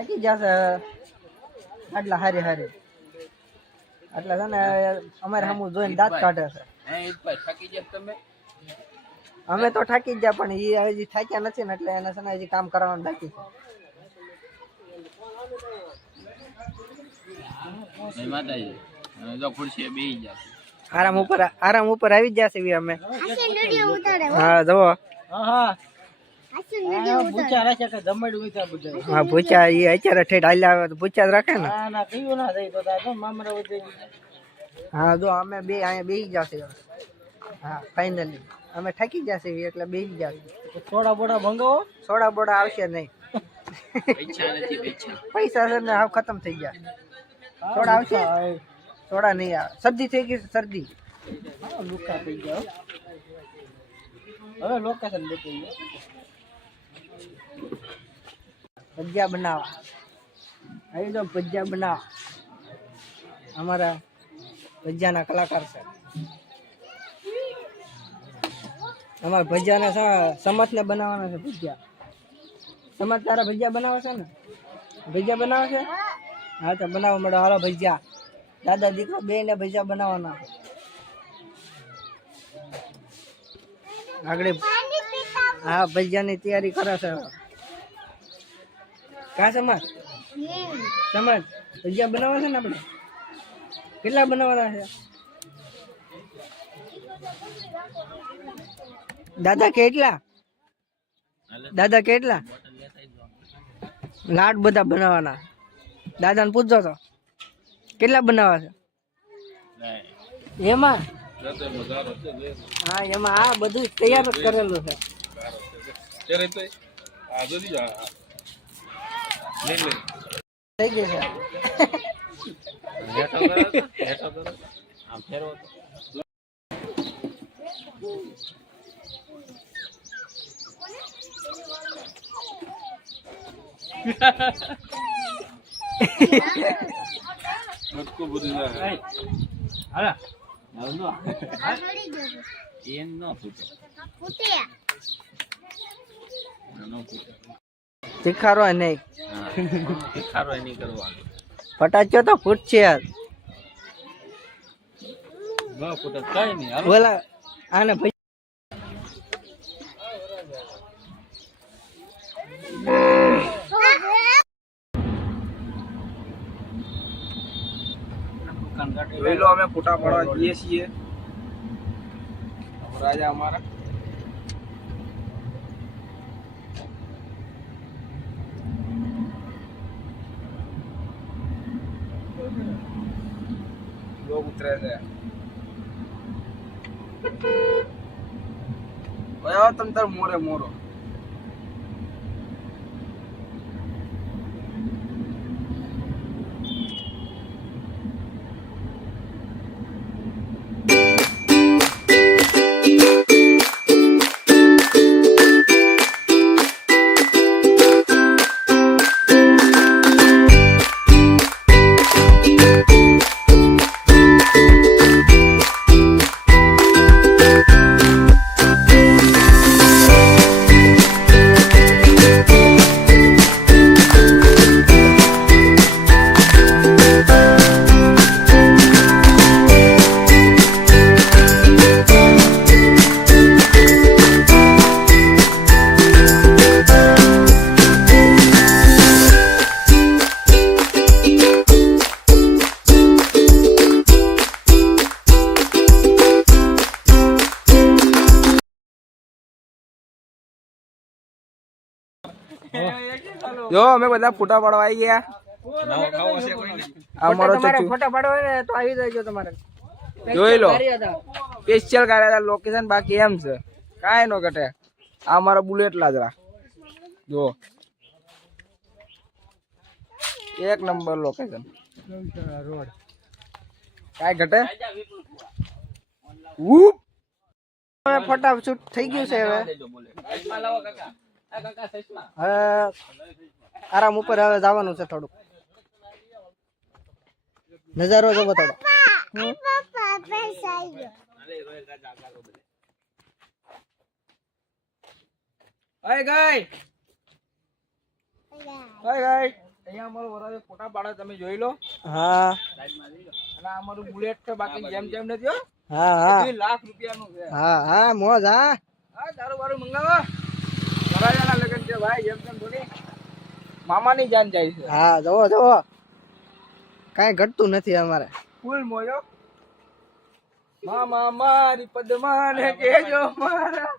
થાકી જશે આટલા હારી હારી એટલે છે ને અમારે સામું જોઈને દાંત કાઢે છે. અમે તો થાકી જ ગયા પણ એ હજી થાક્યા નથી ને એટલે એને છે ને હજી કામ કરવાનું બાકી છે. આરામ ઉપર આવી જશે અમે. હા જવો હા ભૂચા એ અત્યારે ઠેઠ હાલ્યા આવે તો ભૂચા જ રાખે ને. હા જો અમે બે અહીંયા બેસી જશે. હા ફાઇનલી અમે થાકી જશે એટલે બેસી જશે. સોડા બોડા ભંગાવો. સોડા બોડા આવશે નહીં. પૈસા છે ને હાવ ખતમ થઈ ગયા. સોડા આવશે સોડા નહીં આવે. શરદી થઈ ગઈ શરદી. લુકા થઈ ગયા હવે લોકેશન દેખાઈ ગયો. ભજીયા બનાવવા આવી તો ભજીયા બનાવવા અમારા ભજીયાના કલાકાર છે. અમારા ભજીયાના સમત ને બનાવવાના છે ભજીયા. સમત તારા ભજીયા બનાવે છે ને ભજીયા બનાવે છે. હા તો બનાવવા મળે હાલો ભજીયા. દાદા દીકરો બે ને ભજીયા બનાવવાના. આગળ હા ભજીયાની તૈયારી કરે છે. કા સમાજ સમાજ ભજીયા બનાવવા છે ને આપણે કેટલા બનાવવાના છે દાદા કેટલા લાડ બધા બનાવવાના. દાદાને પૂછજો તો કેટલા બનાવવા છે એમાં. હા એમાં આ બધું તૈયાર જ કરેલું છે. થઈ ગઈ છે. તીખારો નહીં ફટાચ્યો તો ફૂટશે યાર. બોલા આને ભાઈ અમે ફોટા પાડવા જઈએ છીએ. રાજા અમારા લોગ ઉતરે છે. તમ તાર મોરે મોરો જો અમે બધા ફોટા પાડવા આવી ગયા. અમારો ફોટા પાડવા ને તો આવી જજો તમારે. જોઈ લો સ્પેશિયલ કાર્ય લોકેશન બાકી એમ છે કાંઈ નો ઘટે. આ અમારો બુલેટ લાજરા જો એક નંબર લોકેશન રોડ કાંઈ ઘટે. ફોટા શૂટ થઈ ગયું છે. હવે આરામ ઉપર હવે જવાનું છે. થોડુંક નજારો જોવો થોડો. હાય ગાય હાય ગાય અહીંયા અમારો વરાજો ફોટા પાડે તમે જોઈ લો. હા અને આ અમારું બુલેટ છે બાકી જેમ તેમ નથી હો. હા હા 2 લાખ રૂપિયાનું છે. હા હા મોજ હા હા દારૂ બારૂ મંગાવો. વરાજાના લગન છે ભાઈ જેમ તેમ થોડી મામાની જાન જાય છે. હા જુઓ જુઓ કાંઈ ઘટતું નથી અમારે ફૂલ મોજો. મામા મારી પદ્માને કેજો મારા